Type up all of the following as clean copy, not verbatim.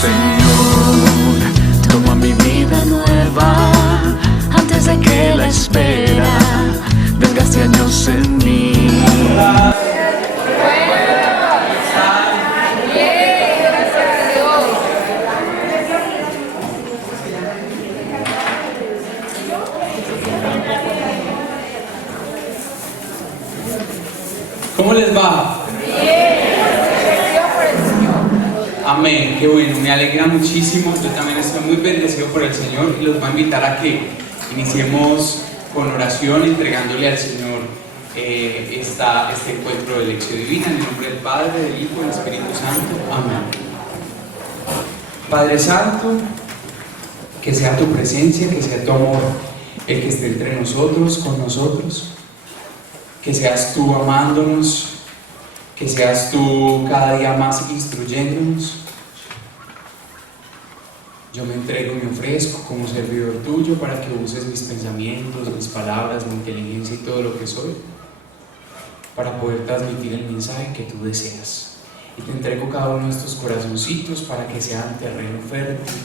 Señor, toma mi vida nueva antes de que la espera desgaste años en mí. ¿Cómo les va? Amén, qué bueno, me alegra muchísimo. Yo también estoy muy bendecido por el Señor y los voy a invitar a que iniciemos con oración, entregándole al Señor este encuentro de lección divina en el nombre del Padre, del Hijo y del Espíritu Santo. Amén. Padre Santo, que sea tu presencia, que sea tu amor el que esté entre nosotros, con nosotros. Que seas tú amándonos, que seas tú cada día más instruyéndonos. Yo me entrego y me ofrezco como servidor tuyo para que uses mis pensamientos, mis palabras, mi inteligencia y todo lo que soy para poder transmitir el mensaje que tú deseas. Y te entrego cada uno de estos corazoncitos para que sean terreno fértil,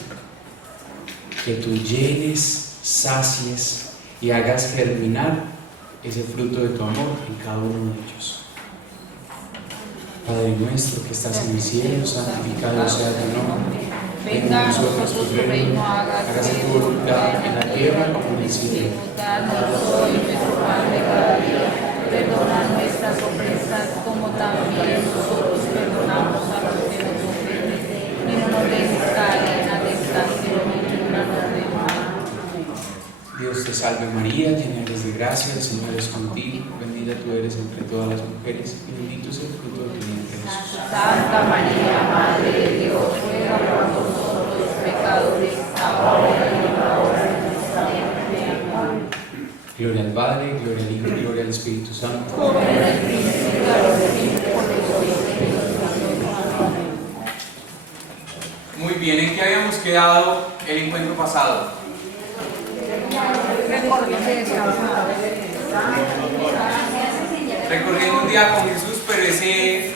que tú llenes, sacies y hagas germinar ese fruto de tu amor en cada uno de ellos. Padre nuestro que estás en el cielo, santificado sea tu nombre. Venga a nosotros tu reino, hágase tu voluntad en la tierra como en el cielo. Danos hoy nuestro pan de cada día, perdona nuestras ofensas como también nosotros perdonamos a los que nos ofenden, y no nos dejes caer en la tentación y líbranos del mal. Dios te salve María, llena eres de gracia, el Señor es contigo, bendita tú eres entre todas las mujeres y bendito es el fruto de tu vientre Jesús. Santa María, Madre de Dios, ruega por nosotros los pecadores, ahora y en la hora de nuestra muerte. Amén. Gloria al Padre, gloria al Hijo y gloria al Espíritu Santo. Como en el principio, ahora y siempre, por los siglos de los siglos. Amén. Muy bien, ¿en qué habíamos quedado el encuentro pasado? Recorriendo un día con Jesús, pero ese...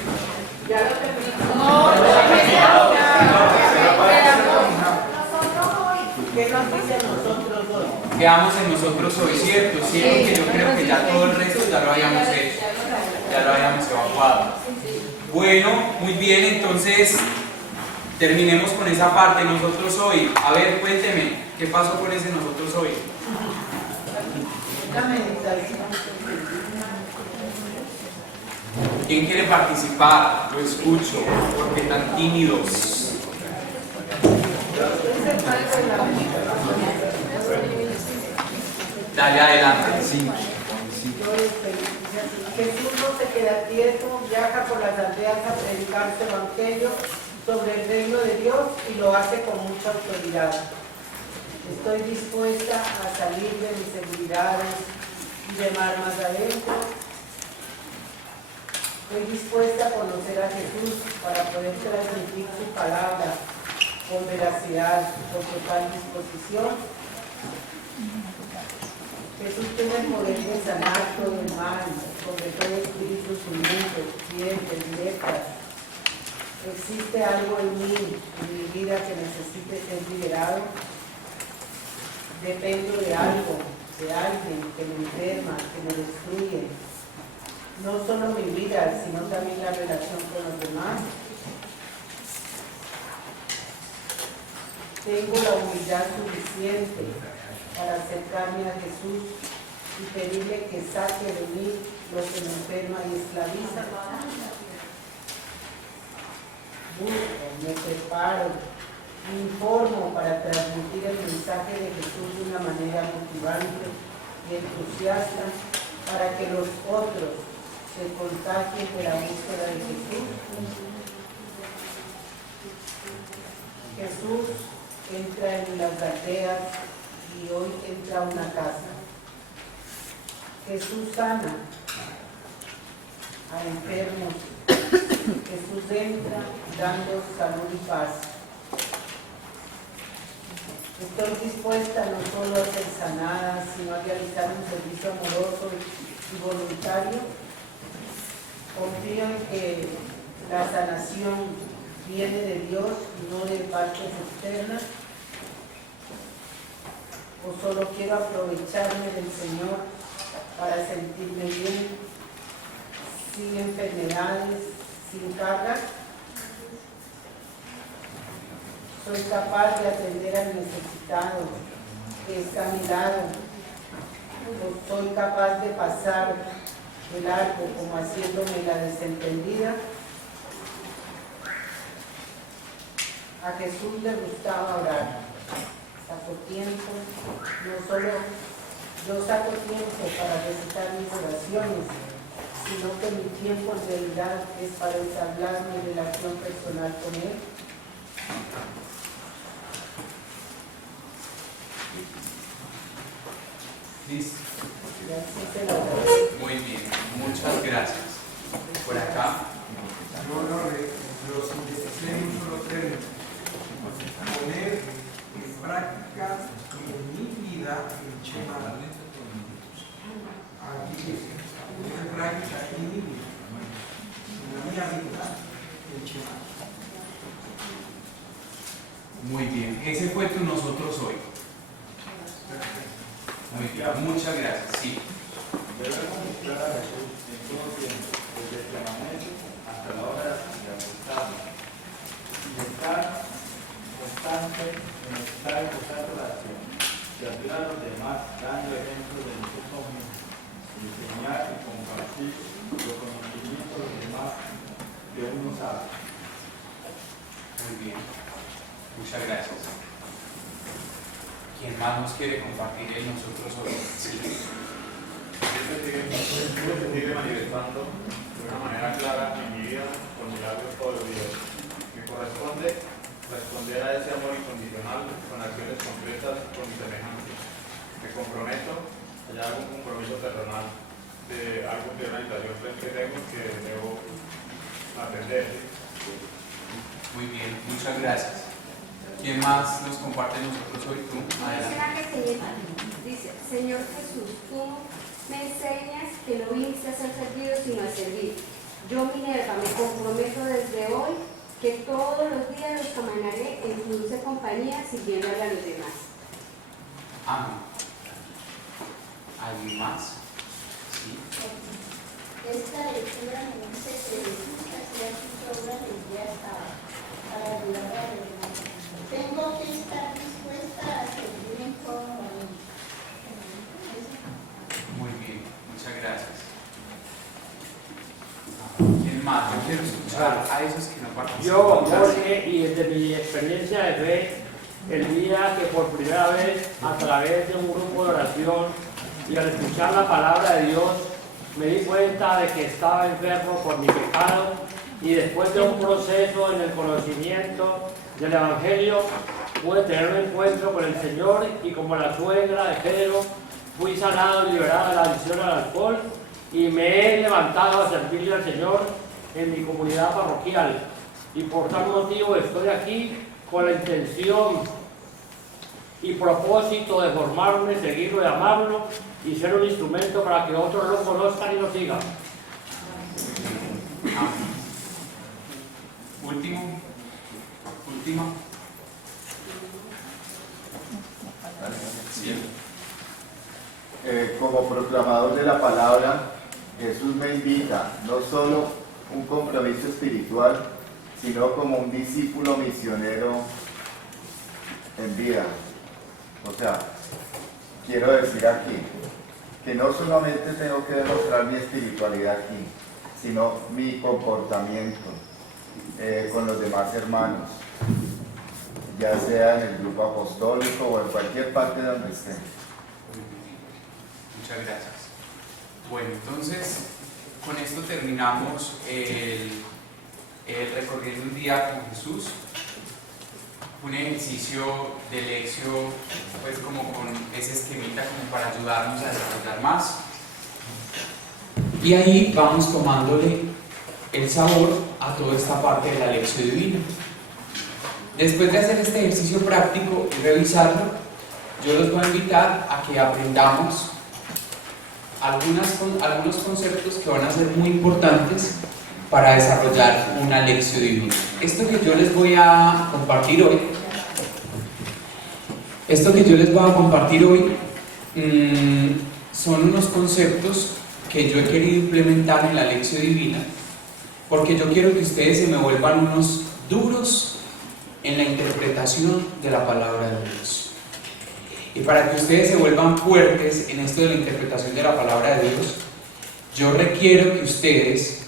Quedamos en nosotros hoy, ¿cierto? Sí, porque yo creo que ya todo el resto ya lo habíamos hecho, ya lo habíamos evacuado. Bueno, muy bien, entonces terminemos con esa parte, nosotros hoy. A ver, cuénteme, ¿qué pasó con ese nosotros hoy? ¿Quién quiere participar? Lo escucho, porque tan tímidos. Dale adelante, sí. Jesús no se queda quieto, viaja por las aldeas a predicar su evangelio sobre el reino de Dios y lo hace con mucha autoridad. Estoy dispuesta a salir de mis seguridades y remar más adentro. Estoy dispuesta a conocer a Jesús para poder transmitir su palabra con veracidad, con total disposición. Jesús tiene el poder de sanar todo el mal, sobre todo espíritus inmundos, dientes, lepras. ¿Existe algo en mí, en mi vida, que necesite ser liberado? Dependo de algo, de alguien que me enferma, que me destruye. No solo mi vida, sino también la relación con los demás. Tengo la humildad suficiente para acercarme a Jesús y pedirle que saque de mí lo que me enferma y esclaviza. Busco, me preparo, me informo para transmitir el mensaje de Jesús de una manera motivante y entusiasta para que los otros se contagien de la búsqueda de Jesús. Jesús entra en las aldeas y hoy entra a una casa. Jesús sana a enfermos. Jesús entra dando salud y paz. Estoy dispuesta no solo a ser sanada, sino a realizar un servicio amoroso y voluntario. Confío en que la sanación viene de Dios y no de partes externas, o solo quiero aprovecharme del Señor para sentirme bien, sin enfermedades, sin cargas. Soy capaz de atender al necesitado que está a mi lado, o soy capaz de pasar de largo como haciéndome la desentendida. A Jesús le gustaba orar. Saco tiempo, no solo yo saco tiempo para recitar mis oraciones, sino que mi tiempo en realidad es para entablar mi relación personal con Él. ¿Listo? Y así se lo agradezco. Muy bien, muchas gracias. Por acá. Los indecisos en un solo término. Poner en práctica en mi vida el Shema. Aquí dice, poner en práctica en mi vida, en la mía vida, el Shema. Muy bien, ese fue tu nosotros hoy. Muy bien, muchas gracias. Sí. Debe comunicar a Jesús en todo tiempo, desde que amanece hasta la hora de acostarse, y estar constante en estar y gozar de la acción, servir a los demás dando ejemplo de nosotros mismos, y enseñar y compartir los conocimientos de los demás que uno sabe. Muy bien, muchas gracias. ¿Quién más nos quiere compartir en nosotros hoy? Sí. Dios me sigue manifestando de una manera clara en mi vida con milagros todos los días. Me corresponde responder a ese amor incondicional con acciones concretas con mis semejantes. Me comprometo, allá hago un compromiso personal de algo de una situación que tengo que debo atender. Muy bien, muchas gracias. ¿Quién más nos comparte nosotros hoy? Tú, adelante. Dice, Señor Jesús, tú me enseñas que no viniste a ser servido sino a servir. Yo, Minerva, me comprometo desde hoy que todos los días los caminaré en tu dulce compañía sirviéndole a los demás. Amén. ¿Alguien más? Sí. Esta lectura me dice que Jesús hacía sus obras el día sábado para ayudar a los demás. Tengo que estar dispuesta a servir en todo momento. Muy bien, muchas gracias. ¿Quién más? Yo quiero escuchar a esos que no participan. Yo, Jorge, y desde mi experiencia de fe, el día que por primera vez, a través de un grupo de oración y al escuchar la palabra de Dios, me di cuenta de que estaba enfermo por mi pecado, y después de un proceso en el conocimiento del Evangelio, pude tener un encuentro con el Señor, y como la suegra de Pedro, fui sanado y liberado de la adicción al alcohol, y me he levantado a servirle al Señor en mi comunidad parroquial. Y por tal motivo estoy aquí con la intención y propósito de formarme, seguirlo y amarlo, y ser un instrumento para que otros lo conozcan y lo sigan. Última. Sí. Como proclamador de la palabra, Jesús me invita no solo un compromiso espiritual, sino como un discípulo misionero en vida. O sea, quiero decir aquí que no solamente tengo que demostrar mi espiritualidad aquí, sino mi comportamiento con los demás hermanos, ya sea en el grupo apostólico o en cualquier parte donde esté. Muchas gracias. Bueno, entonces, con esto terminamos el recorrido un día con Jesús. Un ejercicio de lección, pues como con ese esquemita como para ayudarnos a desarrollar más. Y ahí vamos tomándole el sabor a toda esta parte de la lección divina. Después de hacer este ejercicio práctico y revisarlo, yo los voy a invitar a que aprendamos algunos conceptos que van a ser muy importantes para desarrollar una lección divina. esto que yo les voy a compartir hoy, son unos conceptos que yo he querido implementar en la Lección Divina, porque yo quiero que ustedes se me vuelvan unos duros en la interpretación de la palabra de Dios. Y para que ustedes se vuelvan fuertes en esto de la interpretación de la palabra de Dios, yo requiero que ustedes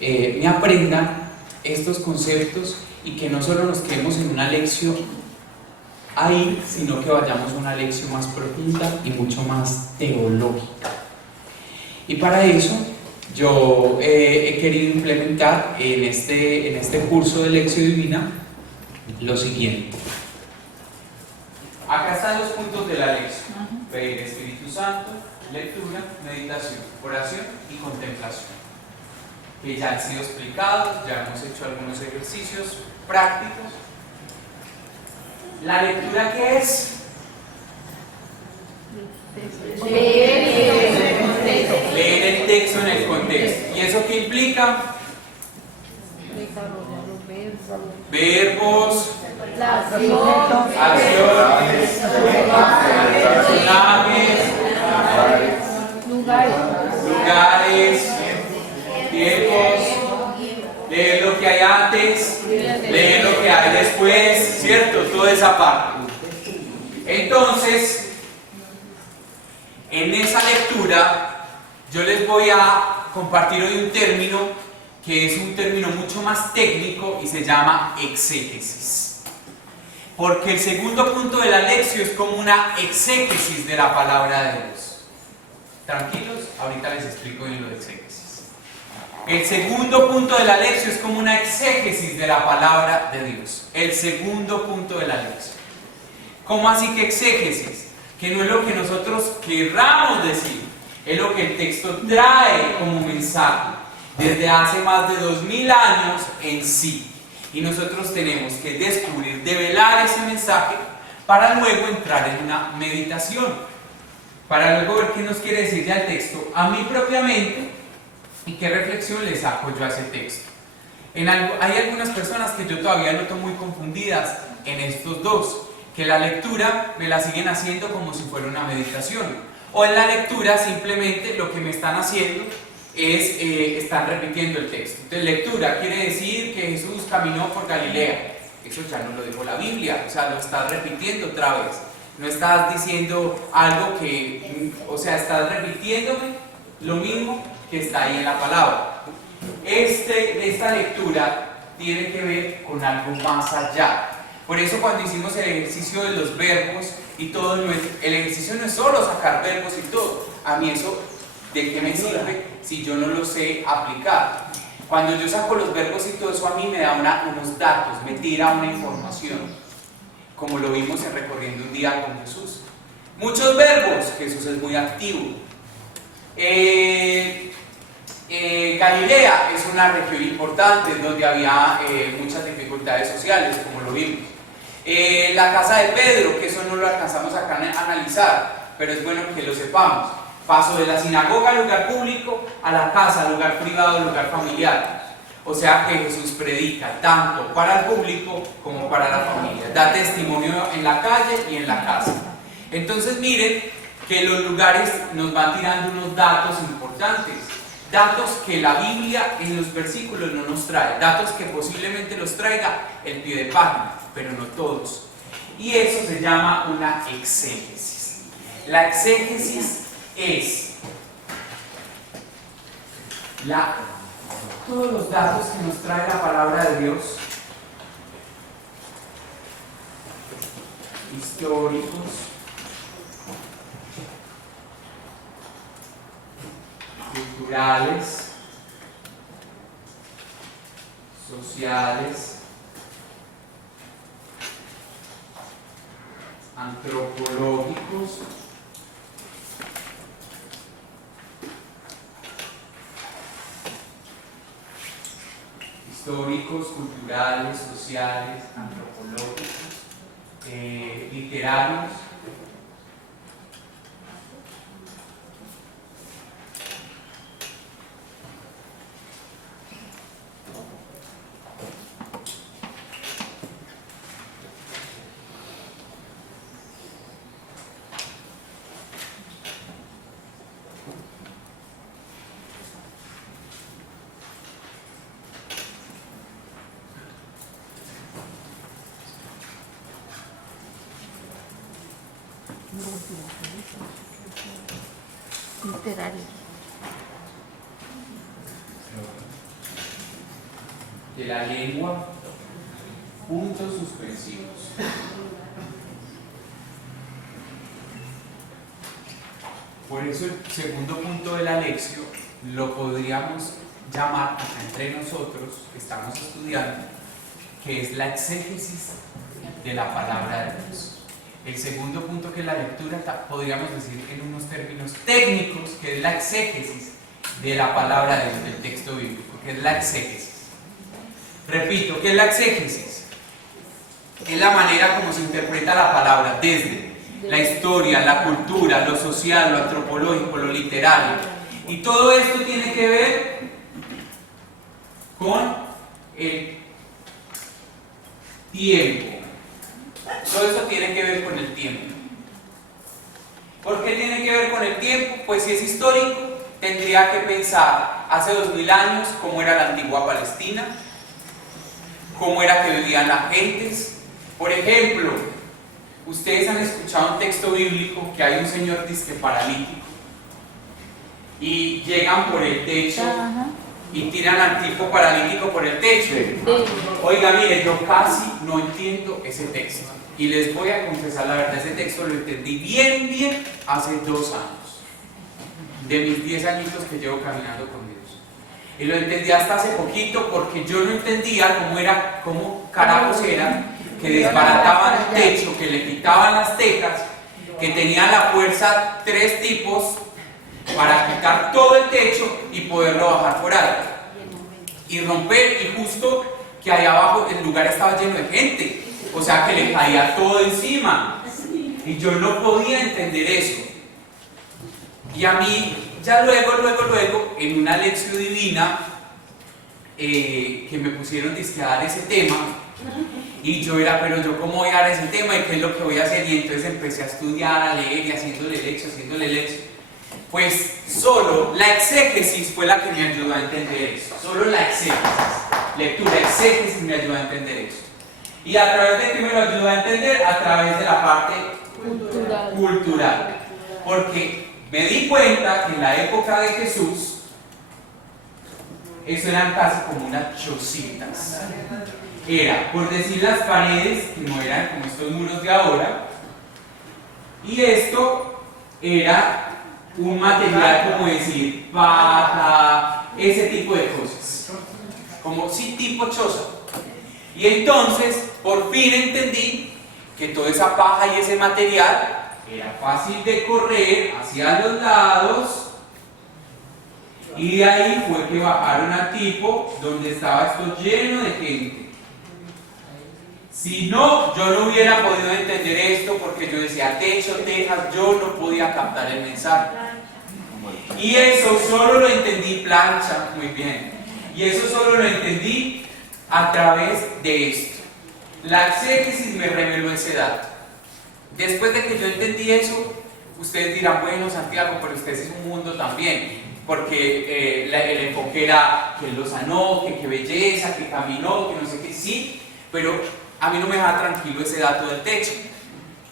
me aprendan estos conceptos y que no solo nos quedemos en una lección ahí, sino que vayamos a una lección más profunda y mucho más teológica. Y para eso yo he querido implementar en este curso de Lección Divina lo siguiente. Acá están los puntos de la lección: pedir Espíritu Santo, lectura, meditación, oración y contemplación, que ya han sido explicados, ya hemos hecho algunos ejercicios prácticos. ¿La lectura qué es? Leer el texto en el contexto. ¿Y eso qué implica? Verbos, acciones, personajes, lugares, tiempos, leer lo que hay antes, leer lo que hay después, ¿cierto? Toda esa parte. Entonces, en esa lectura, yo les voy a compartir hoy un término que es un término mucho más técnico y se llama exégesis. Porque el segundo punto de la lección es como una exégesis de la palabra de Dios. Tranquilos, ahorita les explico bien lo de exégesis. El segundo punto de la lección es como una exégesis de la palabra de Dios. El segundo punto de la lección. ¿Cómo así que exégesis? Que no es lo que nosotros querramos decir, es lo que el texto trae como mensaje desde hace más de 2000 años en sí. Y nosotros tenemos que descubrir, develar ese mensaje para luego entrar en una meditación, para luego ver qué nos quiere decir ya el texto a mí propiamente y qué reflexión le saco yo a ese texto. Hay algunas personas que yo todavía noto muy confundidas en estos dos, que la lectura me la siguen haciendo como si fuera una meditación, o en la lectura simplemente lo que me están haciendo es, están repitiendo el texto. Entonces, lectura quiere decir que Jesús caminó por Galilea. Eso ya no lo dijo la Biblia, o sea, lo estás repitiendo otra vez. No estás diciendo algo que, o sea, estás repitiéndome lo mismo que está ahí en la palabra. Esta lectura tiene que ver con algo más allá. Por eso cuando hicimos el ejercicio de los verbos y todo, el ejercicio no es solo sacar verbos y todo. A mí eso, ¿de qué me sirve si yo no lo sé aplicar? Cuando yo saco los verbos y todo eso, a mí me da unos datos, me tira una información, como lo vimos en Recorriendo un Día con Jesús. Muchos verbos, Jesús es muy activo. Galilea es una región importante donde había muchas dificultades sociales, como lo vimos. La casa de Pedro, que eso no lo alcanzamos acá a analizar, pero es bueno que lo sepamos. Paso de la sinagoga al lugar público, a la casa, al lugar privado, al lugar familiar. O sea que Jesús predica tanto para el público como para la familia. Da testimonio en la calle y en la casa. Entonces miren que los lugares nos van tirando unos datos importantes. Datos que la Biblia en los versículos no nos trae. Datos que posiblemente los traiga el pie de página, pero no todos. Y eso se llama una exégesis. La exégesis es todos los datos que nos trae la palabra de Dios, históricos, culturales, sociales, antropológicos, históricos, culturales, sociales, antropológicos, literarios, Literario. De la lengua, puntos suspensivos. Por eso el segundo punto de la lección lo podríamos llamar acá entre nosotros, que estamos estudiando, que es la exégesis de la palabra de Dios. El segundo punto, que es la lectura, podríamos decir en unos términos técnicos, que es la exégesis de la palabra de Dios, del texto bíblico, que es la exégesis. Repito, ¿qué es la exégesis? Es la manera como se interpreta la palabra desde la historia, la cultura, lo social, lo antropológico, lo literario. Y todo esto tiene que ver con el tiempo. Todo esto tiene que ver con el tiempo. ¿Por qué tiene que ver con el tiempo? Pues si es histórico, tendría que pensar hace 2000 años cómo era la antigua Palestina, cómo era que vivían las gentes. Por ejemplo, ustedes han escuchado un texto bíblico que hay un señor disque paralítico y llegan por el techo y tiran al tipo paralítico por el techo. Oiga, mire, yo casi no entiendo ese texto y les voy a confesar la verdad, ese texto lo entendí bien hace 2 años, de mis 10 añitos que llevo caminando con Dios. Y lo entendí hasta hace poquito porque yo no entendía cómo carajos era que desbarataban el techo, que le quitaban las tejas, que tenían la fuerza 3 tipos para quitar todo el techo y poderlo bajar por ahí y romper, y justo que ahí abajo el lugar estaba lleno de gente, o sea que le caía todo encima y yo no podía entender eso. Y a mí ya luego en una lección divina que me pusieron a dar ese tema, y yo era, pero yo cómo voy a dar ese tema y qué es lo que voy a hacer, y entonces empecé a estudiar, a leer y haciéndole lección. Pues solo la exégesis fue la que me ayudó a entender eso. Solo la exégesis, lectura, exégesis me ayudó a entender eso. ¿Y a través de qué me lo ayudó a entender? A través de la parte cultural. Porque me di cuenta que en la época de Jesús, eso eran casi como unas chocitas. Era, por decir, las paredes, que no eran como estos muros de ahora, y esto era un material, como decir, paja, ese tipo de cosas, como sí, tipo choza. Y entonces, por fin entendí que toda esa paja y ese material era fácil de correr hacia los lados, y de ahí fue que bajaron al tipo donde estaba esto lleno de gente. Si no, yo no hubiera podido entender esto, porque yo decía techo, tejas, yo no podía captar el mensaje. Y eso solo lo entendí, plancha, muy bien. Y eso solo lo entendí a través de esto. La exégesis me reveló ese dato. Después de que yo entendí eso, ustedes dirán, bueno, Santiago, pero usted es un mundo también. Porque el enfoque era que él lo sanó, que qué belleza, que caminó, que no sé qué, sí, pero a mí no me deja tranquilo ese dato del techo.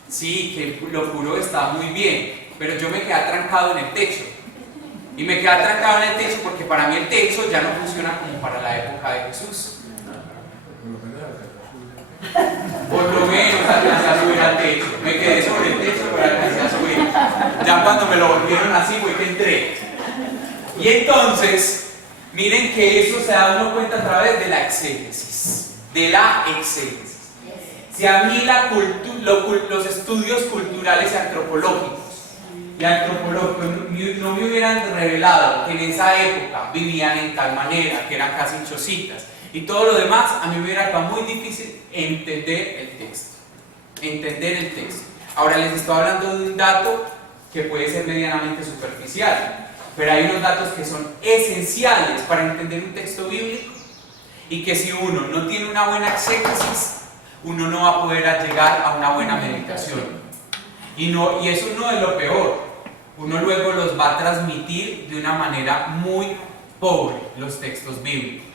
Sí, que lo juro, está muy bien, pero yo me quedé trancado en el techo. Y me quedé trancado en el techo porque para mí el techo ya no funciona como para la época de Jesús. Por lo menos alcancé a subir al techo. Me quedé sobre el techo, pero alcancé a subir. Ya cuando me lo volvieron así fue que entré. Y entonces, miren que eso se da uno cuenta a través de la exégesis. De la exégesis. Si a mí los estudios culturales y antropológicos no me hubieran revelado que en esa época vivían en tal manera, que eran casi chocitas, y todo lo demás, a mí me hubiera estado muy difícil entender el texto. Ahora les estoy hablando de un dato que puede ser medianamente superficial, pero hay unos datos que son esenciales para entender un texto bíblico, y que si uno no tiene una buena exégesis, uno no va a poder llegar a una buena meditación. Y eso no es lo peor. Uno luego los va a transmitir de una manera muy pobre, los textos bíblicos.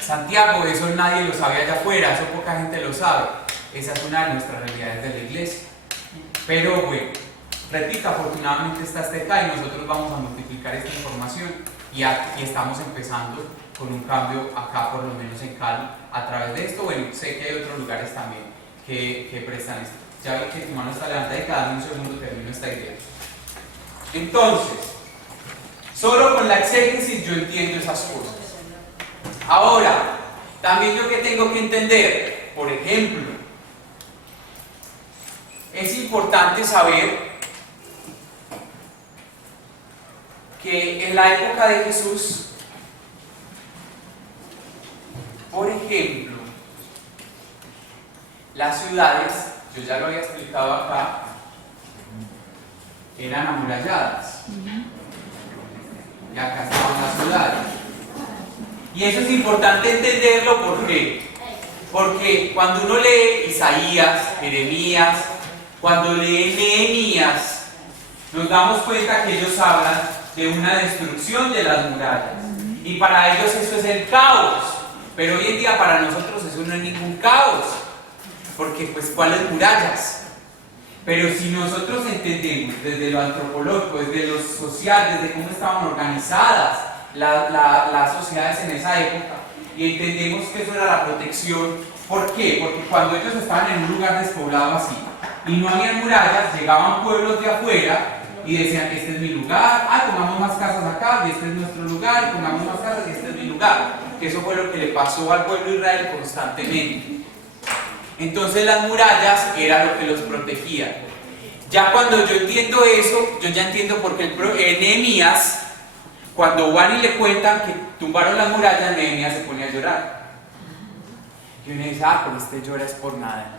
Santiago, eso nadie lo sabe allá afuera, eso poca gente lo sabe. Esa es una de nuestras realidades de la iglesia. Pero bueno, repito, afortunadamente está este acá y nosotros vamos a multiplicar esta información y estamos empezando con un cambio acá, por lo menos en Cali, a través de esto. Bueno, sé que hay otros lugares también que prestan esto. Ya vi que tu mano está levantada y cada un segundo termino esta idea. Entonces, solo con la exégesis yo entiendo esas cosas. Ahora, también yo que tengo que entender, por ejemplo, es importante saber que en la época de Jesús, por ejemplo, las ciudades, yo ya lo había explicado acá, eran amuralladas. Y acá estaban las ciudades. Y eso es importante entenderlo, ¿por qué? Porque cuando uno lee Isaías, Jeremías, cuando lee Nehemías, nos damos cuenta que ellos hablan de una destrucción de las murallas. Y para ellos eso es el caos. Pero hoy en día para nosotros eso no es ningún caos. Porque pues ¿cuáles murallas? Pero si nosotros entendemos desde lo antropológico, desde lo social, desde cómo estaban organizadas las sociedades en esa época, y entendemos que eso era la protección, ¿por qué? Porque cuando ellos estaban en un lugar despoblado así, y no había murallas, llegaban pueblos de afuera y decían, este es mi lugar, pongamos más casas acá, y este es nuestro lugar, y pongamos más casas, y este es mi lugar. Que eso fue lo que le pasó al pueblo de Israel constantemente. Entonces las murallas era lo que los protegía. Ya cuando yo entiendo eso, yo ya entiendo por qué Nehemías, cuando van y le cuentan que tumbaron las murallas, Nehemías se pone a llorar. Y uno dice, pero este llora es por nada.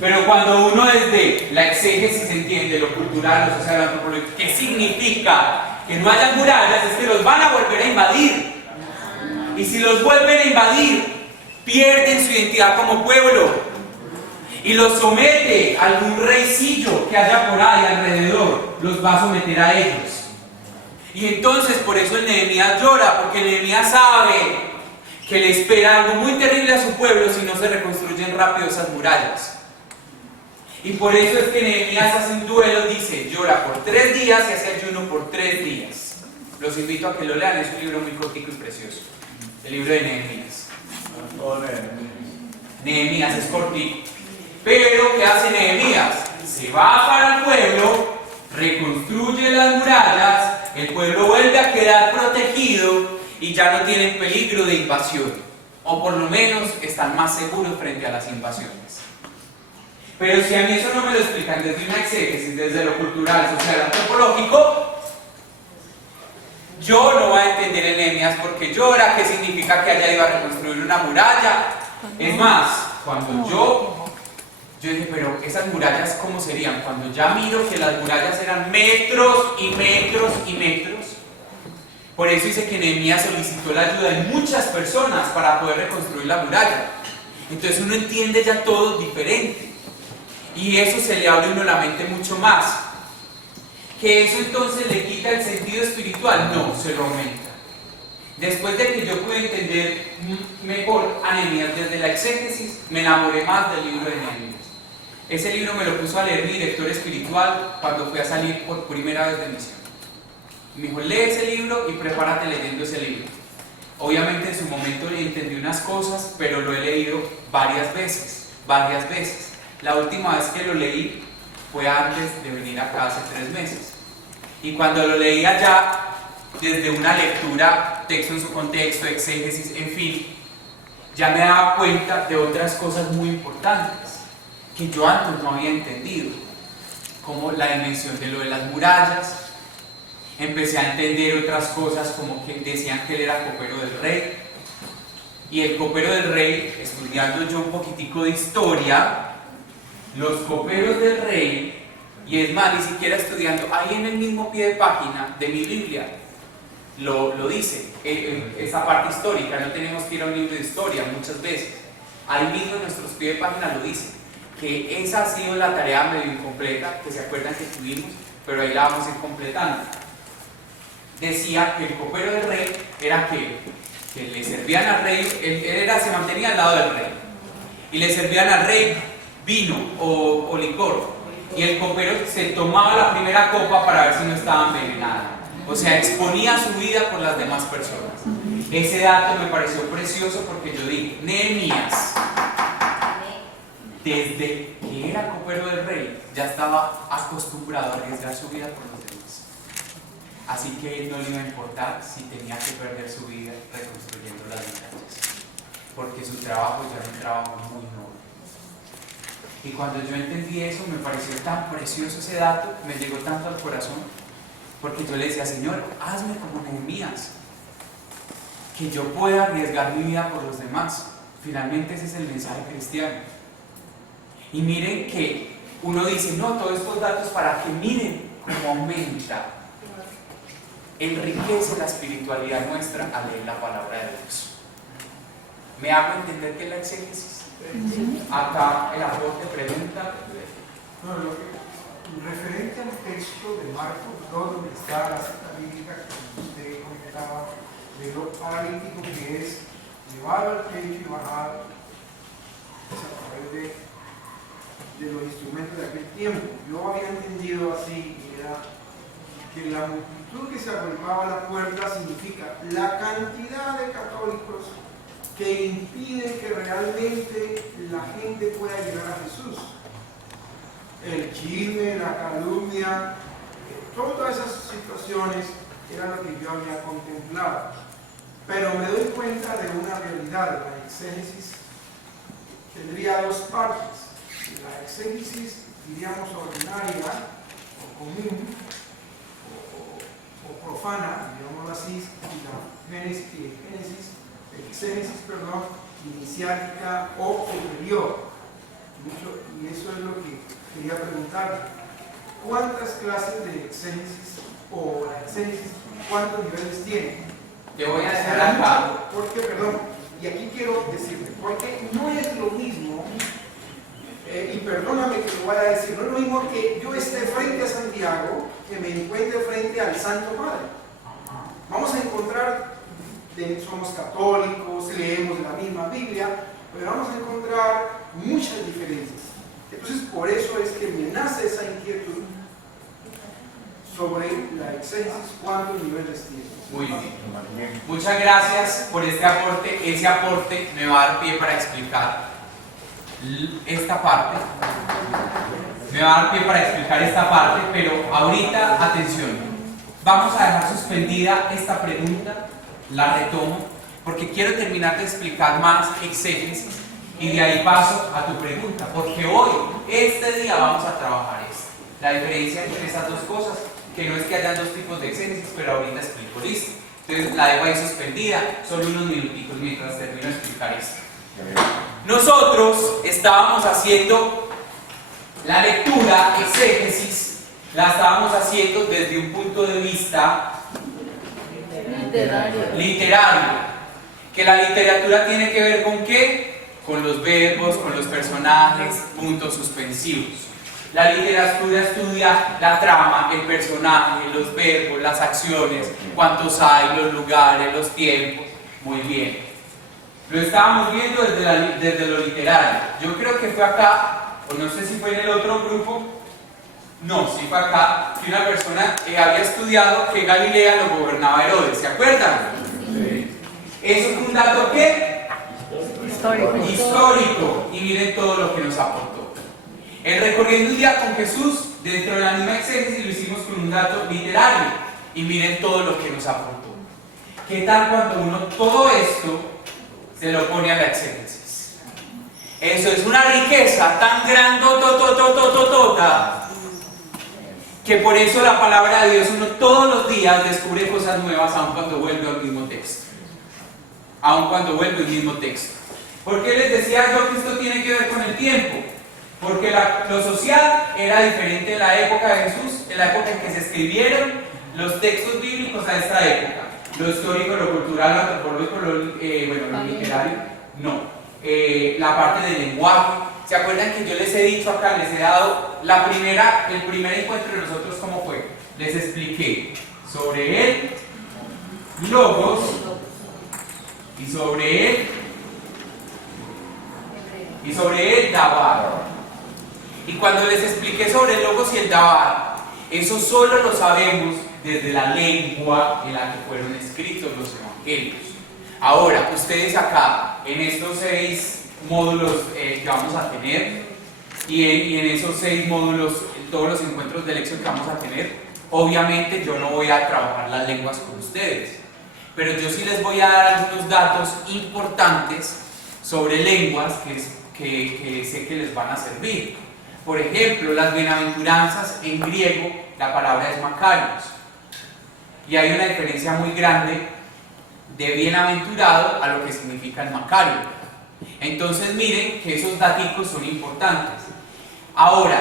Pero cuando uno desde la exégesis entiende lo cultural, lo social, lo antropológico, ¿qué significa que no haya murallas? Es que los van a volver a invadir. Y si los vuelven a invadir, pierden su identidad como pueblo y los somete a algún reycillo que haya por ahí alrededor, los va a someter a ellos. Y entonces por eso Nehemías llora, porque Nehemías sabe que le espera algo muy terrible a su pueblo si no se reconstruyen rápido esas murallas. Y por eso es que Nehemías hace un duelo, dice, llora por 3 días y hace ayuno por 3 días. Los invito a que lo lean, es un libro muy cortico y precioso, el libro de Nehemías. Nehemías es cortito. Pero ¿qué hace Nehemías? Se va para el pueblo, reconstruye las murallas, el pueblo vuelve a quedar protegido y ya no tienen peligro de invasión, o por lo menos están más seguros frente a las invasiones. Pero si a mí eso no me lo explican desde una exégesis, desde lo cultural, social, antropológico, yo no voy a entender en Nehemías porque llora, qué significa que haya ido a reconstruir una muralla. Es más, cuando yo dije, pero esas murallas ¿cómo serían? Cuando ya miro que las murallas eran metros y metros y metros. Por eso dice que Nehemías solicitó la ayuda de muchas personas para poder reconstruir la muralla. Entonces uno entiende ya todo diferente. Y eso se le abre a uno la mente mucho más. ¿Que eso entonces le quita el sentido espiritual? No, se lo aumenta. Después de que yo pude entender mejor a Nehemías desde la exégesis, me enamoré más del libro de Nehemías. Ese libro me lo puso a leer mi director espiritual cuando fui a salir por primera vez de misión. Me dijo, lee ese libro y prepárate leyendo ese libro. Obviamente en su momento le entendí unas cosas, pero lo he leído varias veces. La última vez que lo leí fue antes de venir acá hace 3 meses. Y cuando lo leí allá, desde una lectura, texto en su contexto, exégesis, en fin, ya me daba cuenta de otras cosas muy importantes que yo antes no había entendido, como la dimensión de lo de las murallas. Empecé a entender otras cosas, como que decían que él era copero del rey, y el copero del rey, estudiando yo un poquitico de historia, los coperos del rey, y es más, ni siquiera estudiando, ahí en el mismo pie de página de mi Biblia lo dice, esa parte histórica, no tenemos que ir a un libro de historia muchas veces, ahí mismo en nuestros pies de página lo dice, que esa ha sido la tarea medio incompleta, que se acuerdan que tuvimos, pero ahí la vamos a ir completando. Decía que el copero del rey era que le servían al rey, él se mantenía al lado del rey, y le servían al rey vino o licor, y el copero se tomaba la primera copa para ver si no estaba envenenada. O sea, exponía su vida por las demás personas. Ese dato me pareció precioso porque yo dije, Nehemías, desde que era copero del rey, ya estaba acostumbrado a arriesgar su vida por los demás. Así que él no le iba a importar si tenía que perder su vida reconstruyendo las murallas, porque su trabajo ya era un trabajo muy noble. Y cuando yo entendí eso, me pareció tan precioso ese dato, me llegó tanto al corazón, porque yo le decía, Señor, hazme como Nehemías, que yo pueda arriesgar mi vida por los demás. Finalmente ese es el mensaje cristiano. Y miren que uno dice, no, todos estos datos para que miren cómo aumenta, enriquece la espiritualidad nuestra al leer la palabra de Dios. ¿Me hago entender qué es la exégesis? Acá el aporte pregunta. Referente al texto de Marcos 2, donde está la cita bíblica que usted comentaba, de lo paralítico que es llevado al techo y bajado a través de los instrumentos de aquel tiempo. Yo había entendido así, era que la multitud que se agolpaba a la puerta significa la cantidad de católicos que impiden que realmente la gente pueda llegar a Jesús. El chisme, la calumnia, todas esas situaciones eran lo que yo había contemplado. Pero me doy cuenta de una realidad. La exégesis tendría dos partes. La exégesis, diríamos, ordinaria o común o profana, digámoslo así, y la exégesis, iniciática o superior. Y eso es lo que quería preguntar. ¿Cuántas clases de exégesis o la exégesis, cuántos niveles tiene? Te voy a dejar acá. Porque, perdón, y aquí quiero decirte, porque no es lo mismo, y perdóname que lo vaya a decir, no es lo mismo que yo esté frente a Santiago que me encuentre frente al Santo Padre. Vamos a encontrar, somos católicos, leemos la misma Biblia, pero vamos a encontrar muchas diferencias. Entonces, por eso es que me nace esa inquietud sobre la exégesis, cuántos niveles tiene. Muy bien. Muchas gracias por este aporte. Ese aporte me va a dar pie para explicar esta parte. Me va a dar pie para explicar esta parte, pero ahorita, atención, vamos a dejar suspendida esta pregunta, la retomo, porque quiero terminar de explicar más exégesis y de ahí paso a tu pregunta, porque hoy, este día, vamos a trabajar esto. La diferencia entre esas dos cosas, que no es que haya dos tipos de exégesis, pero ahorita explico, listo. Entonces la dejo ahí suspendida, solo unos minuticos mientras termino de explicar esto. Nosotros estábamos haciendo la lectura, exégesis, la estábamos haciendo desde un punto de vista literario. Que la literatura tiene que ver con ¿qué? Con los verbos, con los personajes, puntos suspensivos. La literatura estudia la trama, el personaje, los verbos, las acciones, cuántos hay, los lugares, los tiempos. Muy bien. Lo estábamos viendo desde lo literario. Yo creo que fue acá, o no sé si fue en el otro grupo. No, sí fue acá, que una persona había estudiado que Galilea lo gobernaba Herodes. ¿Se acuerdan? Sí. Eso es un dato ¿qué? Histórico. Y miren todo lo que nos aportó. El recorriendo un día con Jesús, dentro de la misma exégesis, lo hicimos con un dato literario. Y miren todo lo que nos aportó. ¿Qué tal cuando uno todo esto se lo pone a la exégesis? Eso es una riqueza tan grandotototototota, que por eso la palabra de Dios, uno todos los días descubre cosas nuevas, aun cuando vuelve al mismo texto. Aun cuando vuelve al mismo texto. ¿Por qué les decía yo que esto tiene que ver con el tiempo? Porque lo social era diferente en la época de Jesús, en la época en que se escribieron los textos bíblicos a esta época. Lo histórico, lo cultural, lo antropológico, lo literario, no. La parte del lenguaje. ¿Se acuerdan que yo les he dicho acá, les he dado el primer encuentro de nosotros, ¿cómo fue? Les expliqué sobre el logos y sobre el dabar. Y cuando les expliqué sobre el logos y el dabar, eso solo lo sabemos desde la lengua en la que fueron escritos los evangelios. Ahora, ustedes acá, en estos 6 módulos que vamos a tener, y en esos 6 módulos, en todos los encuentros de lección que vamos a tener, obviamente yo no voy a trabajar las lenguas con ustedes, pero yo sí les voy a dar algunos datos importantes sobre lenguas que sé que les van a servir. Por ejemplo, las bienaventuranzas en griego, la palabra es makarios, y hay una diferencia muy grande de bienaventurado a lo que significa el macario. Entonces miren que esos daticos son importantes. Ahora,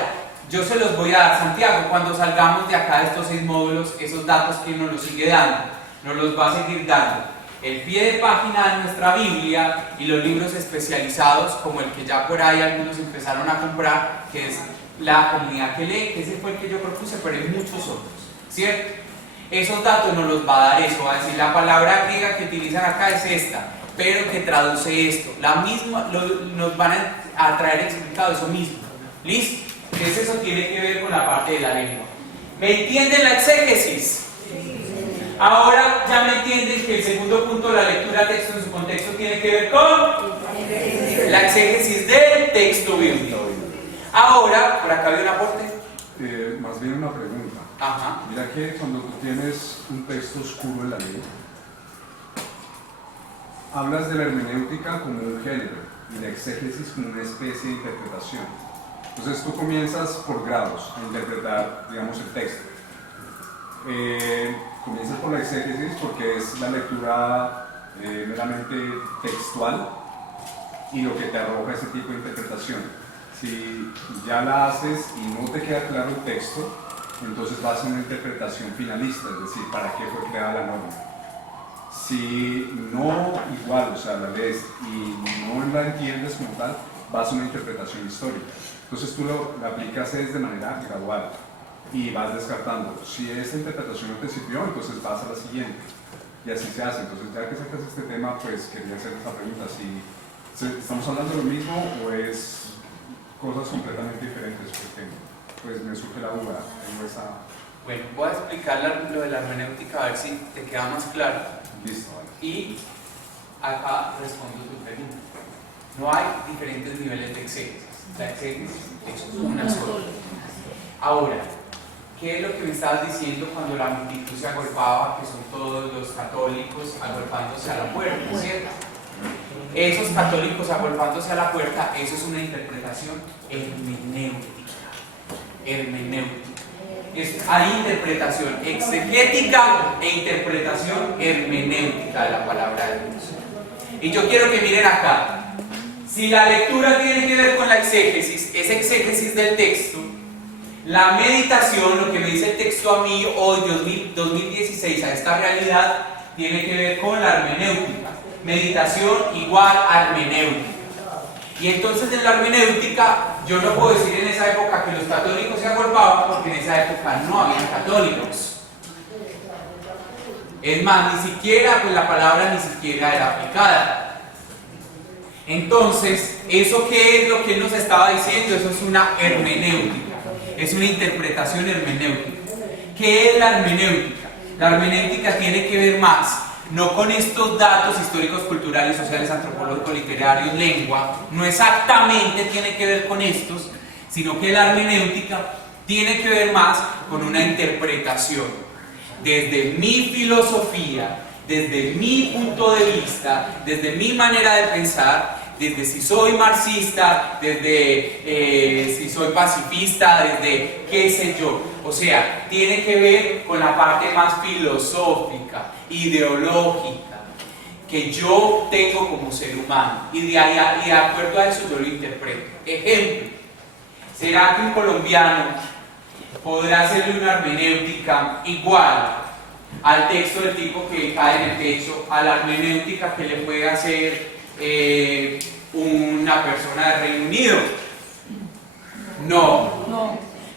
yo se los voy a dar, Santiago, cuando salgamos de acá de estos 6 módulos, esos datos que nos los sigue dando, nos los va a seguir dando el pie de página de nuestra Biblia y los libros especializados, como el que ya por ahí algunos empezaron a comprar, que es La Comunidad que Lee, que ese fue el que yo propuse, pero hay muchos otros, ¿cierto? Esos datos nos los va a dar eso, va a decir la palabra griega que utilizan acá es esta, pero que traduce esto, la misma, nos van a traer explicado eso mismo, ¿listo? Entonces eso tiene que ver con la parte de la lengua. ¿Me entienden la exégesis? Ahora ya me entienden que el segundo punto de la lectura del texto en su contexto tiene que ver con la exégesis del texto bíblico. Ahora, por acá había un aporte. Más bien una pregunta. Ajá. Mira que cuando tú tienes un texto oscuro en la ley, hablas de la hermenéutica como un género y la exégesis como una especie de interpretación. Entonces tú comienzas por grados a interpretar, digamos, el texto. Comienzas por la exégesis porque es la lectura meramente textual y lo que te arroja ese tipo de interpretación. Si ya la haces y no te queda claro el texto, entonces vas a una interpretación finalista, es decir, ¿para qué fue creada la norma? Si no igual, o sea, la lees y no la entiendes como tal, vas a una interpretación histórica. Entonces tú la aplicas de manera gradual y vas descartando. Si esta interpretación no te sirvió, entonces vas a la siguiente. Y así se hace. Entonces, ya que sacas este tema, pues quería hacer esta pregunta. Si estamos hablando de lo mismo o es cosas completamente diferentes, porque pues me surge la duda. Tengo esa... Bueno, voy a explicar lo de la hermenéutica a ver si te queda más claro. Listo, vale. Y acá respondo tu pregunta. No hay diferentes niveles de exégesis. La exégesis es una sola. Ahora, ¿qué es lo que me estabas diciendo cuando la multitud se agolpaba, que son todos los católicos agolpándose a la puerta, ¿cierto? Esos católicos agolpándose a la puerta, eso es una interpretación hermenéutica. Hay interpretación exegética e interpretación hermenéutica de la palabra de Dios. Y yo quiero que miren acá. Si la lectura tiene que ver con la exégesis, es exégesis del texto. La meditación, lo que me dice el texto a mí hoy, 2016, a esta realidad, tiene que ver con la hermenéutica. Meditación igual a hermenéutica. Y entonces en la hermenéutica, yo no puedo decir en esa época que los católicos se agolpaban, porque en esa época no había católicos. Es más, ni siquiera, pues la palabra ni siquiera era aplicada. Entonces, ¿eso qué es lo que él nos estaba diciendo? Eso es una hermenéutica, es una interpretación hermenéutica. ¿Qué es la hermenéutica? La hermenéutica tiene que ver más, no con estos datos históricos, culturales, sociales, antropológicos, literarios, lengua, no exactamente tiene que ver con estos, sino que la hermenéutica tiene que ver más con una interpretación, desde mi filosofía, desde mi punto de vista, desde mi manera de pensar, desde si soy marxista, desde si soy pacifista, desde qué sé yo. O sea, tiene que ver con la parte más filosófica, ideológica, que yo tengo como ser humano. Y de acuerdo a eso yo lo interpreto. Ejemplo, ¿será que un colombiano podrá hacerle una hermenéutica igual al texto del tipo que cae en el techo, a la hermenéutica que le puede hacer una persona de Reino Unido?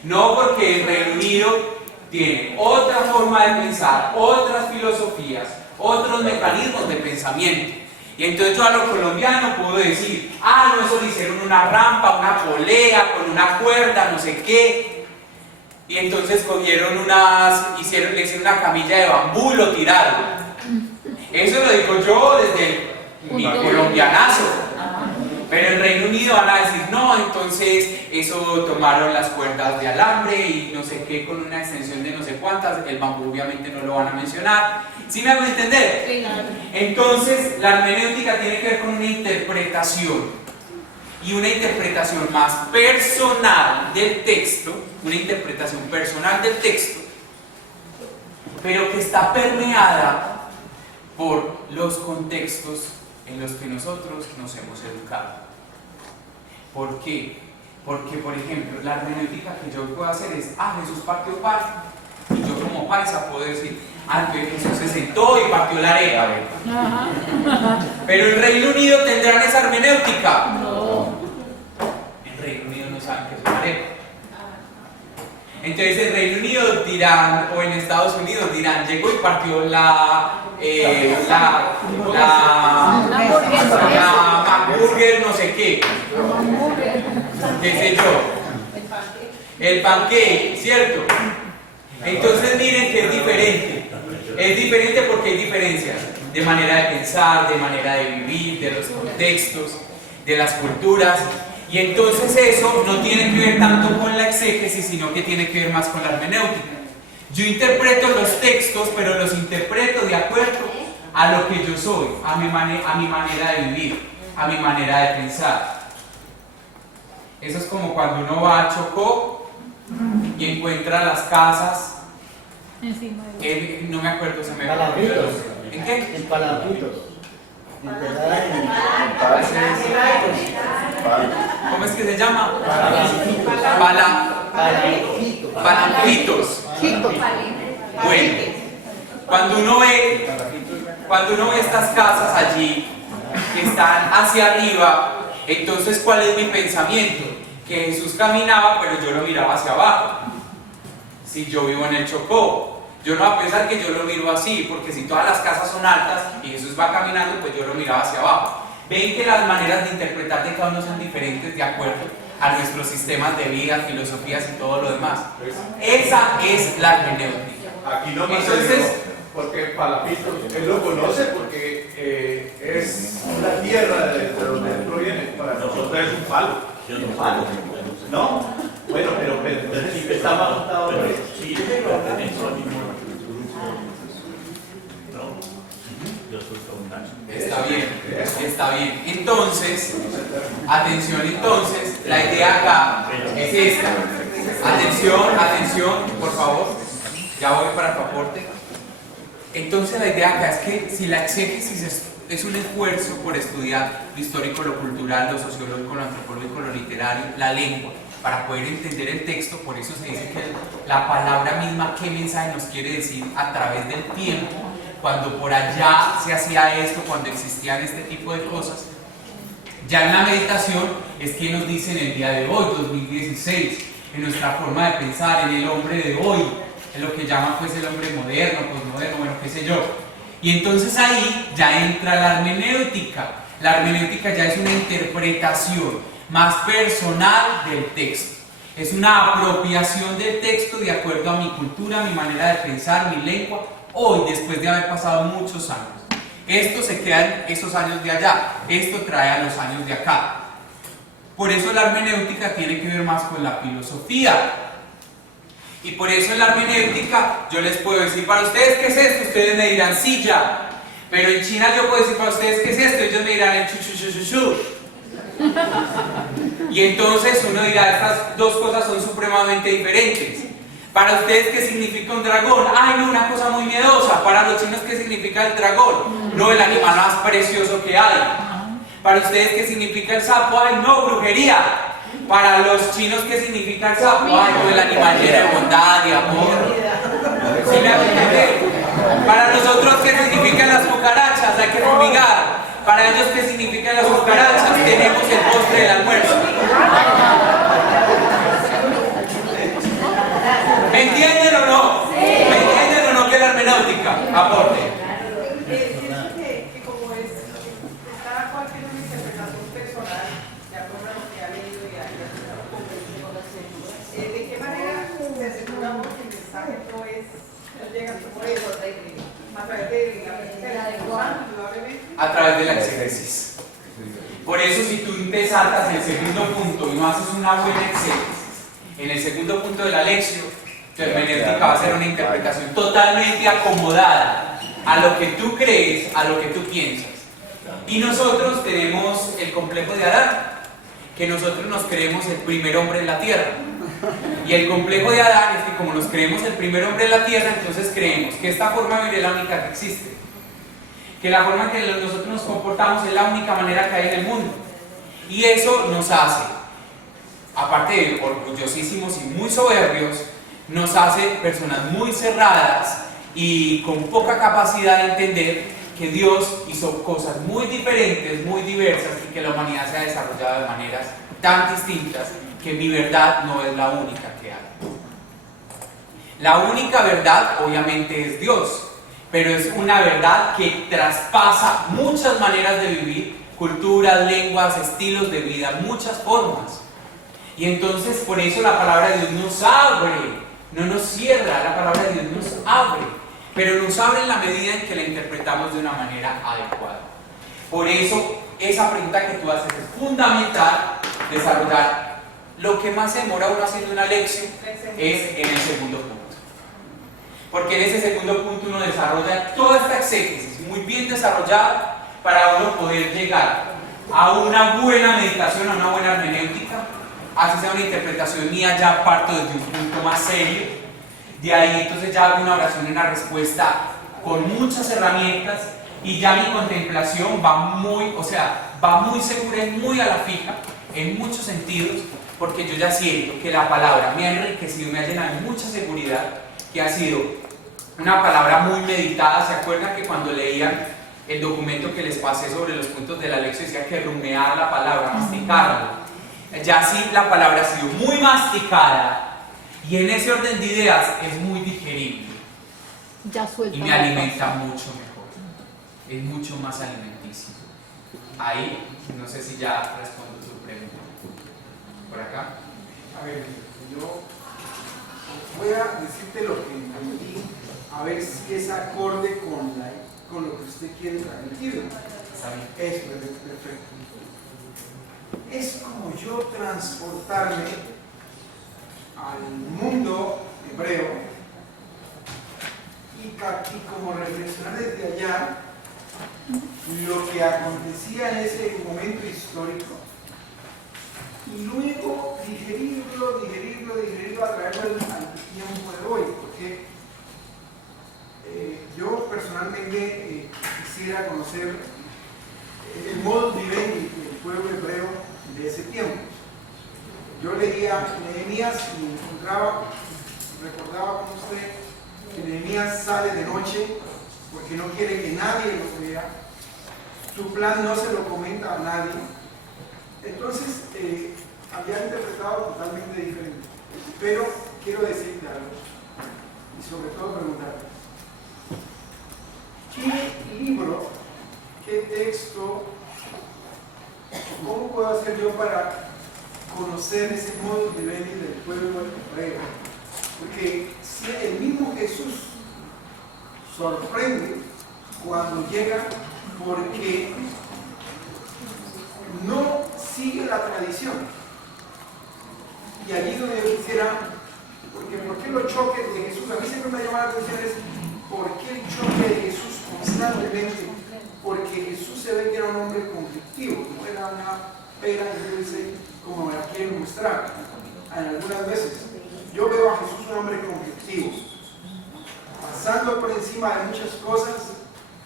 No, porque el Reino Unido tiene otra forma de pensar, otras filosofías, otros mecanismos de pensamiento. Y entonces yo a lo colombiano puedo decir, ah, no, eso le hicieron una rampa, una polea, con una cuerda, no sé qué. Y entonces cogieron le hicieron una camilla de bambú y lo tiraron. Eso lo digo yo desde mi colombianazo. Pero en Reino Unido van a decir, no, entonces eso tomaron las cuerdas de alambre y no sé qué con una extensión de no sé cuántas, el bambú obviamente no lo van a mencionar. ¿Sí me hago entender? Sí. Entonces la hermenéutica tiene que ver con una interpretación, y una interpretación más personal del texto, una interpretación personal del texto, pero que está permeada por los contextos en los que nosotros nos hemos educado. ¿Por qué? Porque, por ejemplo, la hermenéutica que yo puedo hacer es, Jesús partió pan, y yo como paisa puedo decir, Jesús se sentó y partió la arepa. Pero en Reino Unido tendrán esa hermenéutica. No. En Reino Unido no saben qué es una arepa. Entonces en Reino Unido dirán, o en Estados Unidos dirán, llegó y partió la hamburguer no sé qué sé yo, el pancake, ¿cierto? Entonces miren que es diferente porque hay diferencias de manera de pensar, de manera de vivir, de los contextos, de las culturas. Y entonces eso no tiene que ver tanto con la exégesis, sino que tiene que ver más con la hermenéutica. Yo interpreto los textos, pero los interpreto de acuerdo a lo que yo soy, a mi manera de vivir, a mi manera de pensar. Eso es como cuando uno va a Chocó y encuentra las casas, no me acuerdo, se me Palabritos. ¿En qué? En palabritos. ¿Cómo es que se llama? Palambritos. Bueno, cuando uno ve estas casas allí que están hacia arriba, entonces ¿cuál es mi pensamiento? Que Jesús caminaba, pero yo lo miraba hacia abajo. Si yo vivo en el Chocó, yo no voy a pensar que yo lo miro así, porque si todas las casas son altas y Jesús va caminando, pues yo lo miraba hacia abajo. Ven que las maneras de interpretar de cada uno son diferentes de acuerdo a nuestros sistemas de vida, filosofías y todo lo demás. Esa es la hermenéutica. Aquí no más porque Palapito, él lo conoce porque es la tierra de donde él proviene. Para nosotros es un palo. Un palo. ¿No? Bueno, pero entonces está más montado. Sí, Está bien. Entonces, atención, la idea acá es esta. Atención, por favor. Ya voy para tu aporte. Entonces la idea acá es que si la exégesis es un esfuerzo por estudiar lo histórico, lo cultural, lo sociológico, lo antropológico, lo literario, la lengua, para poder entender el texto, por eso se dice que la palabra misma, qué mensaje nos quiere decir a través del tiempo, cuando por allá se hacía esto, cuando existían este tipo de cosas. Ya en la meditación es que nos dice en el día de hoy, 2016, en nuestra forma de pensar, en el hombre de hoy, en lo que llaman pues el hombre moderno, posmoderno, bueno, qué sé yo. Y entonces ahí ya entra la hermenéutica. La hermenéutica ya es una interpretación más personal del texto. Es una apropiación del texto de acuerdo a mi cultura, mi manera de pensar, mi lengua, hoy, después de haber pasado muchos años. Esto se queda en esos años de allá, esto trae a los años de acá. Por eso la hermenéutica tiene que ver más con la filosofía. Y por eso en la hermenéutica yo les puedo decir, para ustedes, ¿qué es esto? Ustedes me dirán, sí, ya. Pero en China yo puedo decir, para ustedes, ¿qué es esto? Ellos me dirán, el chu, chu, chu, chu, chu. Y entonces uno dirá, estas dos cosas son supremamente diferentes. Para ustedes, ¿qué significa un dragón? Ay, no, una cosa muy miedosa. Para los chinos, ¿qué significa el dragón? No, el animal más precioso que hay. Para ustedes, ¿qué significa el sapo? Ay, no, brujería. Para los chinos, ¿qué significa el sapo? Ay, no, el animal lleno de bondad y amor. ¿Sí me hacen entender? Para nosotros, ¿qué significan las cucarachas? Hay que fumigar. Para ellos, ¿qué significan las cucarachas? Tenemos el postre del almuerzo. ¿Me entienden o no? Sí. ¿Me entienden o no que la hermenéutica? Aporte. Que como es A través de la exégesis. Por eso, si tú te saltas el segundo punto y no haces una buena exégesis en el segundo punto de la lección, tu hermenéutica va a ser una interpretación totalmente acomodada a lo que tú crees, a lo que tú piensas. Y nosotros tenemos el complejo de Adán, que nosotros nos creemos el primer hombre en la tierra. Y el complejo de Adán es que como nos creemos el primer hombre en la tierra, entonces creemos que esta forma de vivir es la única que existe. Que la forma en que nosotros nos comportamos es la única manera que hay en el mundo. Y eso nos hace, aparte de orgullosísimos y muy soberbios, nos hace personas muy cerradas y con poca capacidad de entender que Dios hizo cosas muy diferentes, muy diversas, y que la humanidad se ha desarrollado de maneras tan distintas que mi verdad no es la única que hay. La única verdad obviamente es Dios, pero es una verdad que traspasa muchas maneras de vivir, culturas, lenguas, estilos de vida, muchas formas. Y entonces por eso la palabra de Dios nos abre, no nos cierra, la palabra de Dios nos abre, pero nos abre en la medida en que la interpretamos de una manera adecuada. Por eso esa pregunta que tú haces es fundamental desarrollar. Lo que más se demora uno haciendo una lección es en el segundo punto. Porque en ese segundo punto uno desarrolla toda esta exégesis muy bien desarrollada para uno poder llegar a una buena meditación, a una buena hermenéutica. Así sea una interpretación mía, ya parto desde un punto más serio. De ahí entonces ya hago una oración y una respuesta con muchas herramientas, y ya mi contemplación va muy segura y muy a la fija en muchos sentidos, porque yo ya siento que la palabra me ha enriquecido, me ha llenado de mucha seguridad, que ha sido una palabra muy meditada. ¿Se acuerdan que cuando leían el documento que les pasé sobre los puntos de la lección decía que rumear la palabra, masticarla? Ya sí, la palabra ha sido muy masticada, y en ese orden de ideas es muy digerible y me alimenta mucho mejor, es mucho más alimenticio. Ahí, no sé si ya respondo tu pregunta. ¿Por acá? A ver, yo voy a decirte lo que entendí, a ver si es acorde con lo que usted quiere transmitir. Es perfecto. Es como yo transportarme al mundo hebreo y como reflexionar desde allá lo que acontecía en ese momento histórico, y luego digerirlo, a traerlo al tiempo de hoy, porque yo personalmente quisiera conocer el modus vivendi del pueblo hebreo de ese tiempo. Yo leía Nehemías y recordaba con usted que Nehemías sale de noche porque no quiere que nadie lo vea, su plan no se lo comenta a nadie. Entonces, había interpretado totalmente diferente. Pero quiero decirte algo, y sobre todo preguntarte, ¿qué libro, qué texto, cómo puedo hacer yo para conocer ese modus vivendi del pueblo hebreo? Porque si el mismo Jesús sorprende cuando llega, porque no sigue la tradición. Y allí donde yo quisiera, porque ¿por qué los choques de Jesús? A mí siempre me ha llamado la atención es ¿por qué el choque de Jesús constantemente? Porque Jesús se ve que era un hombre conflictivo, no era una pera que dice como me la quieren mostrar algunas veces. Yo veo a Jesús un hombre conflictivo, pasando por encima de muchas cosas,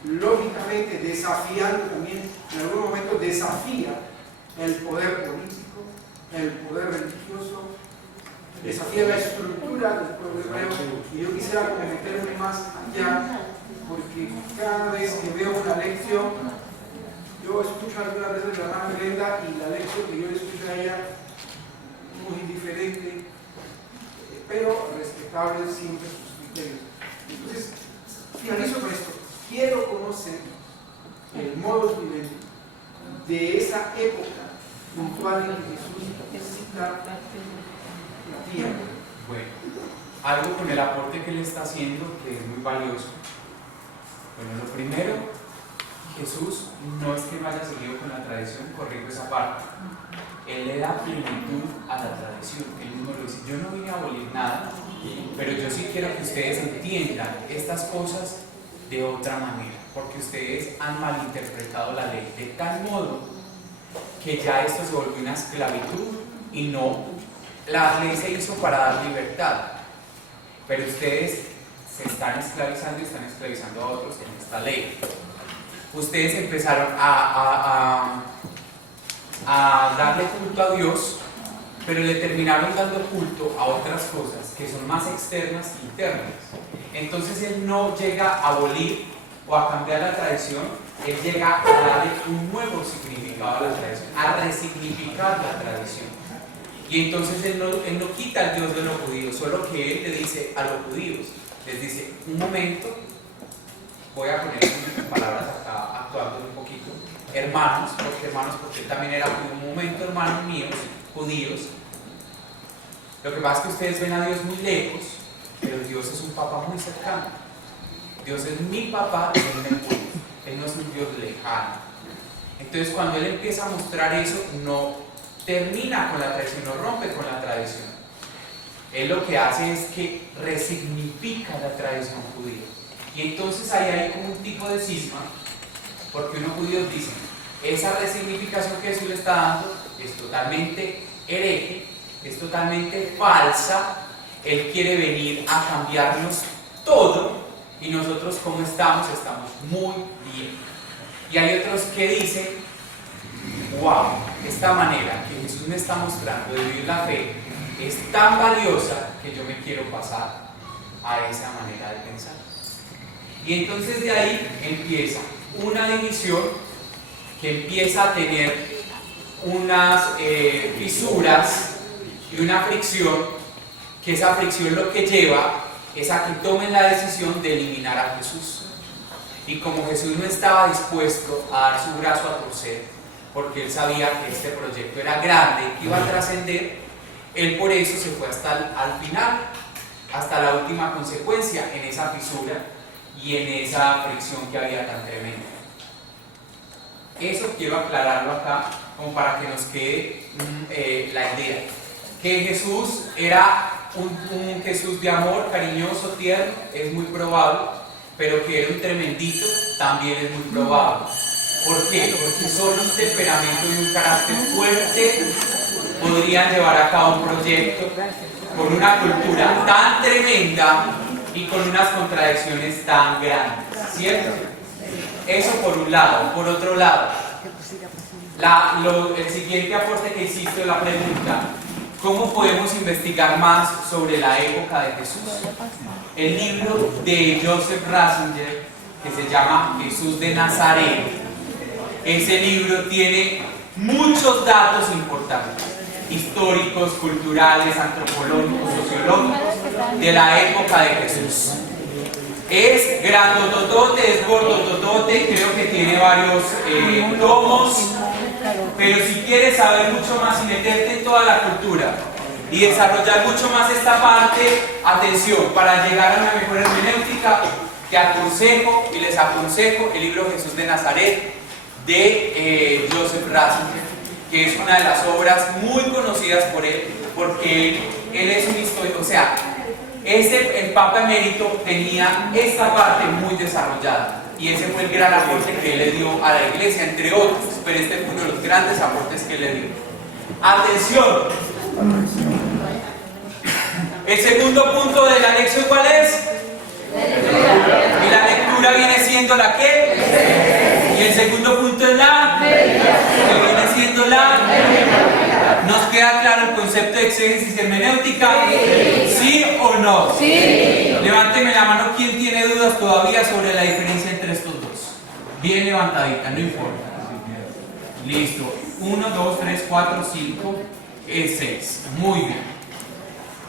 lógicamente desafiando también, en algún momento desafía el poder político, el poder religioso, desafía la estructura del pueblo hebreo, y yo quisiera meterme más allá, porque cada vez que veo una lección, yo escucho algunas veces a la hermana Glenda, y la lección que yo le escucho a ella muy diferente, pero respetable siempre sus criterios. Entonces, finalizo con esto. Quiero conocer el modus vivendi de esa época puntual en que Jesús cita la tierra. Bueno, algo con el aporte que él está haciendo que es muy valioso. Bueno, lo primero, Jesús no es que no haya seguido con la tradición, corrijo esa parte. Él le da plenitud a la tradición. Él mismo lo dice: yo no vine a abolir nada, pero yo sí quiero que ustedes entiendan estas cosas de otra manera, porque ustedes han malinterpretado la ley de tal modo que ya esto se volvió una esclavitud y no, la ley se hizo para dar libertad, pero ustedes se están esclavizando y están esclavizando a otros en esta ley. Ustedes empezaron a darle culto a Dios, pero le terminaron dando culto a otras cosas que son más externas e internas. Entonces él no llega a abolir o a cambiar la tradición, él llega a darle un nuevo significado a la tradición, a resignificar la tradición. Y entonces él no quita el Dios de los judíos, solo que él le dice a los judíos, les dice: un momento, voy a poner palabras acá, actuando un poquito, hermanos, porque él también era un momento, hermanos míos, judíos. Lo que pasa es que ustedes ven a Dios muy lejos, pero Dios es un papá muy cercano. Dios es mi papá y él me cuida. Él no es un Dios lejano. Entonces, cuando él empieza a mostrar eso, no termina con la tradición, no rompe con la tradición. Él lo que hace es que resignifica la tradición judía. Y entonces ahí hay como un tipo de cisma, porque unos judíos dicen: esa resignificación que Jesús le está dando es totalmente hereje, es totalmente falsa. Él quiere venir a cambiarnos todo, y nosotros como estamos muy bien. Y hay otros que dicen: wow, esta manera que Jesús me está mostrando de vivir la fe es tan valiosa que yo me quiero pasar a esa manera de pensar. Y entonces de ahí empieza una división que empieza a tener unas fisuras y una fricción, que esa fricción lo que lleva es a que tomen la decisión de eliminar a Jesús. Y como Jesús no estaba dispuesto a dar su brazo a torcer, porque él sabía que este proyecto era grande, que iba a trascender, él por eso se fue hasta al final, hasta la última consecuencia, en esa fisura y en esa fricción que había tan tremenda. Eso quiero aclararlo acá, como para que nos quede la idea. Que Jesús era un Jesús de amor, cariñoso, tierno, es muy probable, pero que era un tremendito también es muy probable. ¿Por qué? Porque solo un temperamento y un carácter fuerte podrían llevar a cabo un proyecto con una cultura tan tremenda y con unas contradicciones tan grandes, ¿cierto? Eso por un lado. Por otro lado, el siguiente aporte que hiciste, la pregunta: ¿cómo podemos investigar más sobre la época de Jesús? El libro de Joseph Ratzinger, que se llama Jesús de Nazaret, ese libro tiene muchos datos importantes, históricos, culturales, antropológicos, sociológicos, de la época de Jesús. Es grandototote, es gordototote, creo que tiene varios tomos, pero si quieres saber mucho más y meterte en toda la cultura y desarrollar mucho más esta parte, atención, para llegar a una mejor hermenéutica, te aconsejo y les aconsejo el libro Jesús de Nazaret de Joseph Ratzinger, que es una de las obras muy conocidas por él, porque él es un histórico, o sea, el Papa Emérito tenía esta parte muy desarrollada, y ese fue el gran aporte que él le dio a la iglesia, entre otros, pero este fue uno de los grandes aportes que él le dio. ¡Atención! El segundo punto de la lección, ¿cuál es? Y la lectura viene siendo la ¿qué? Y el segundo punto es la que viene siendo la. ¿Nos queda claro el concepto de exégesis hermenéutica? ¿Sí o no? Sí. Levánteme la mano quien tiene dudas todavía sobre la diferencia entre estos dos. Bien levantadita, no importa. Listo. 1, 2, 3, 4, 5, 6. Muy bien.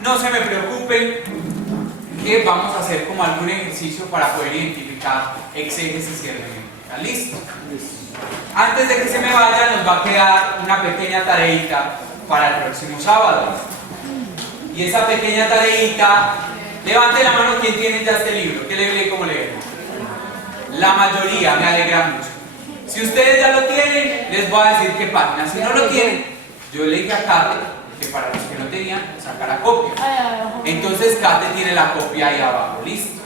No se me preocupen, que vamos a hacer como algún ejercicio para poder identificar exégesis y hermenéutica. ¿Listo? Antes de que se me vaya, nos va a quedar una pequeña tareita para el próximo sábado. Y esa pequeña tareita Levante la mano quien tiene ya este libro. ¿Qué le lee como leer? La mayoría, me alegra mucho. Si ustedes ya lo tienen, les voy a decir qué página. Si no lo tienen, yo le dije a Kate que para los que no tenían, sacara copia. Entonces Kate tiene la copia ahí abajo, listo.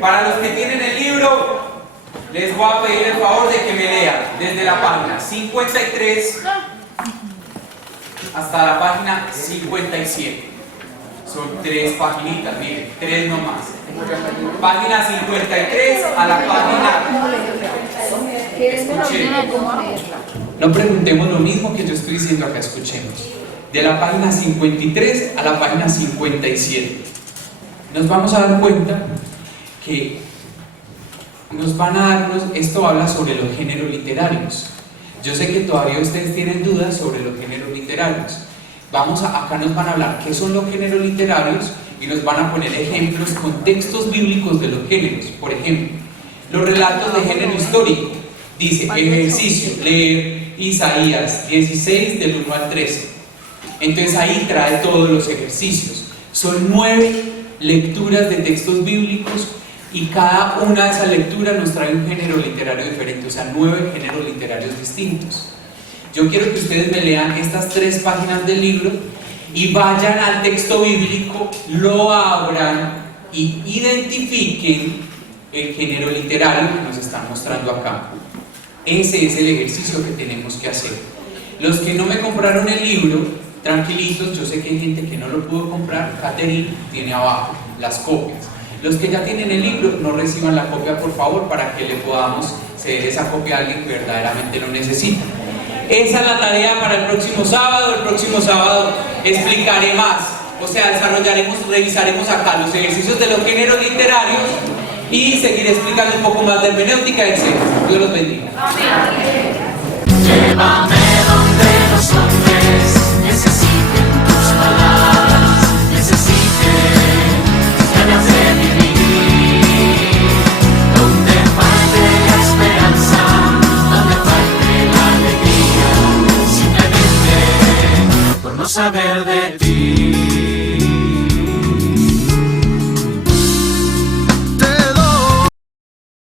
Para los que tienen el libro, les voy a pedir el favor de que me lean desde la página 53 hasta la página 57. Son 3 paginitas, miren, 3 nomás. Página 53 a la página... Escuchen. No preguntemos lo mismo que yo estoy diciendo acá, escuchemos. De la página 53 a la página 57. Nos vamos a dar cuenta que nos van a darnos, esto habla sobre los géneros literarios. Yo sé que todavía ustedes tienen dudas sobre los géneros literarios. Acá nos van a hablar qué son los géneros literarios y nos van a poner ejemplos con textos bíblicos de los géneros. Por ejemplo, los relatos de género histórico. Dice, ejercicio, leer Isaías 16 del 1 al 13. Entonces ahí trae todos los ejercicios. Son 9 lecturas de textos bíblicos y cada una de esas lecturas nos trae un género literario diferente, o sea, 9 géneros literarios distintos. Yo quiero que ustedes me lean estas 3 páginas del libro y vayan al texto bíblico, lo abran y identifiquen el género literario que nos están mostrando acá. Ese es el ejercicio que tenemos que hacer. Los que no me compraron el libro, tranquilitos, yo sé que hay gente que no lo pudo comprar. Catherine tiene abajo las copias. Los que ya tienen el libro, no reciban la copia por favor, para que le podamos ceder esa copia a alguien que verdaderamente lo necesita. Esa es la tarea para el próximo sábado. El próximo sábado explicaré más, o sea, revisaremos acá los ejercicios de los géneros literarios y seguiré explicando un poco más de hermenéutica, etc. Dios los bendiga. Llévame